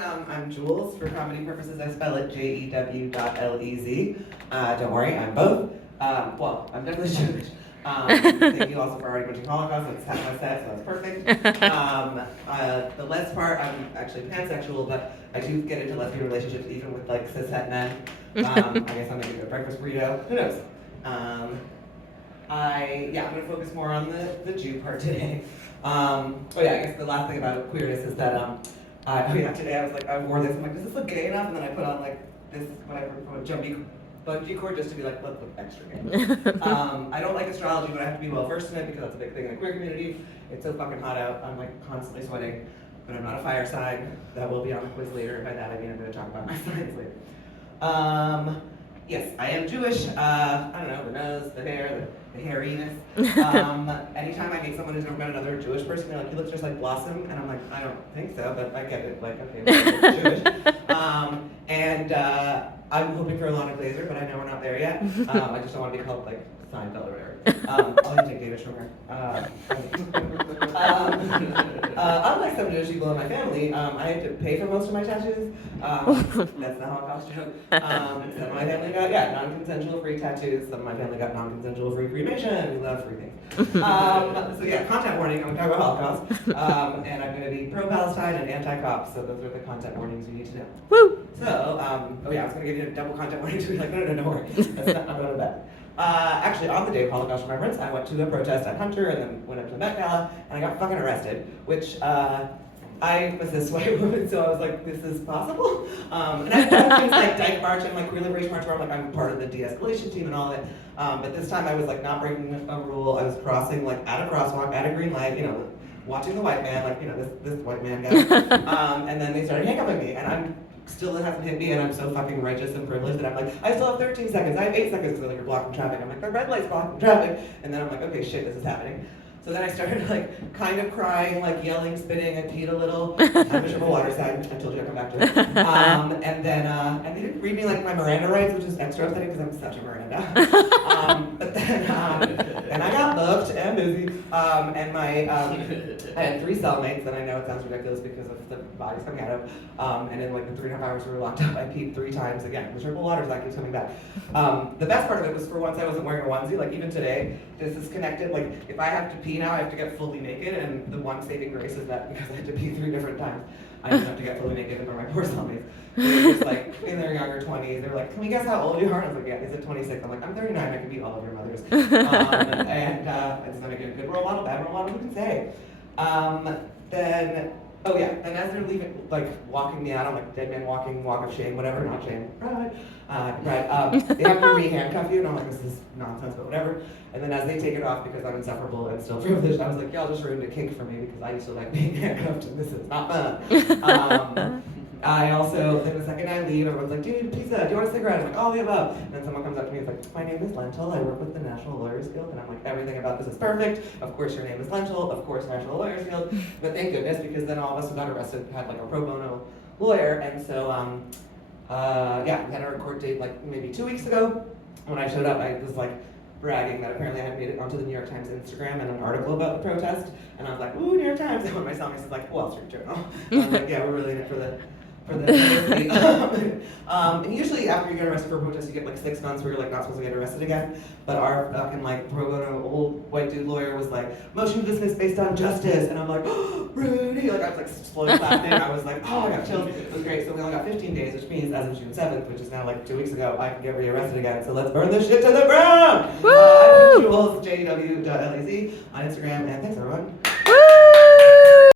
everyone. I'm Jules. For comedy purposes, I spell it JEW.LEZ. Don't worry, I'm both. Well, I'm definitely Jewish. Thank you also for already mentioning Holocaust. That's half my set, so that's perfect. The less part, I'm actually pansexual, but I do get into lesbian relationships even with like cishet men. I guess I'm gonna do a breakfast burrito. Who knows? I'm gonna focus more on the Jew part today. I guess the last thing about queerness is that today I was like, I wore this. I'm like, does this look gay enough? And then I put on like this whatever from a jumpy bungee cord just to be like, let's look extra gay. I don't like astrology, but I have to be well versed in it because that's a big thing in the queer community. It's so fucking hot out. I'm like constantly sweating, but I'm not a fire sign. That will be on the quiz later. By that I mean I'm going to talk about my signs later. Yes, I am Jewish. I don't know, the nose, the hair, the hairiness. Anytime I meet someone who's never met another Jewish person, they're like, he looks just like Blossom. And I'm like, I don't think so, but I get it. Like, okay, well, Jewish. I'm hoping for Ilana Glazer, but I know we're not there yet. I just don't want to be called like Seinfeld or whatever. I'll even take David Schwimmer. Unlike some Jewish people in my family, I had to pay for most of my tattoos. That's the Holocaust joke. Some of my family got, non-consensual free tattoos. Some of my family got non-consensual free cremation. We love free things. Content warning, I'm talking about Holocaust. And I'm going to be pro-Palestine and anti-cops, so those are the content warnings you need to know. Woo! So, I was going to give you a double content warning to be like, no, don't worry. That's not, I'm not a bet. Actually, on the day of Holocaust Remembrance, I went to a protest at Hunter and then went up to the Met Gala, and I got fucking arrested, which I was this white woman, so I was like, this is possible? And I've done things like Dyke March and like Queer Liberation March, where I'm part of the de-escalation team and all that. But this time I was like not breaking a rule. I was crossing like at a crosswalk, at a green light, watching the white man, like, this white man guy. And then they started handcuffing me, and I'm still, it hasn't hit me, and I'm so fucking righteous and privileged that I'm like, I still have 13 seconds, I have 8 seconds, because they're like, you're blocking traffic. I'm like, the red light's blocking traffic. And then I'm like, okay, shit, this is happening. So then I started like kind of crying, like yelling, spitting, I peed a little. I'm a triple water sign, I told you I'd come back to it. And they didn't read me like my Miranda rights, which is extra upsetting because I'm such a Miranda. And I got booked and busy. I had 3 cellmates, and I know it sounds ridiculous because of the bodies coming out of. And in like the 3.5 hours we were locked up, I peed 3 times again. The triple water sign keeps coming back. The best part of it was for once I wasn't wearing a onesie. Like even today, this is connected. Like if I have to pee now, I have to get fully naked, and the one saving grace is that because I had to pee 3 different times, I didn't have to get fully naked for my poor cellmates. They were just like in their younger 20s. They were like, "Can we guess how old you are?" And I was like, "Yeah, is it 26?" I'm like, "I'm 39. I can beat all of your mothers." It's not a good role model, bad role model. Who can say? And as they're leaving, like walking me out, I'm like dead man walking, walk of shame, whatever, not shame, right? They have to re-handcuff you, and I'm like, this is nonsense, but whatever. And then as they take it off, because I'm insufferable and still privileged, I was like, y'all just ruined a kink for me because I used to like being handcuffed, and this is not fun. Then the second I leave, everyone's like, do you need a pizza? Do you want a cigarette? I'm like, all the above. And then someone comes up to me and is like, my name is Lentil. I work with the National Lawyers Guild. And I'm like, everything about this is perfect. Of course your name is Lentil. Of course National Lawyers Guild. But thank goodness, because then all of us who got arrested had like a pro bono lawyer. And so, we had our court date like maybe 2 weeks ago. When I showed up, I was like, bragging that apparently I had made it onto the New York Times Instagram and an article about the protest. And I was like, ooh, New York Times. And when my cellmate was like, Wall Street Journal. And I was like, yeah, we're really in it for the and usually after you get arrested for a protest, you get like 6 months where you're like not supposed to get arrested again. But our fucking like pro bono old white dude lawyer was like, motion to dismiss based on justice. And I'm like, oh, Rudy. Like I was like slowly clapping. I was like, oh, I got chills. It was great. So we only got 15 days, which means as of June 7th, which is now like 2 weeks ago, I can get rearrested again. So let's burn this shit to the ground. I'm Jules, JEW.LEZ on Instagram. And thanks everyone.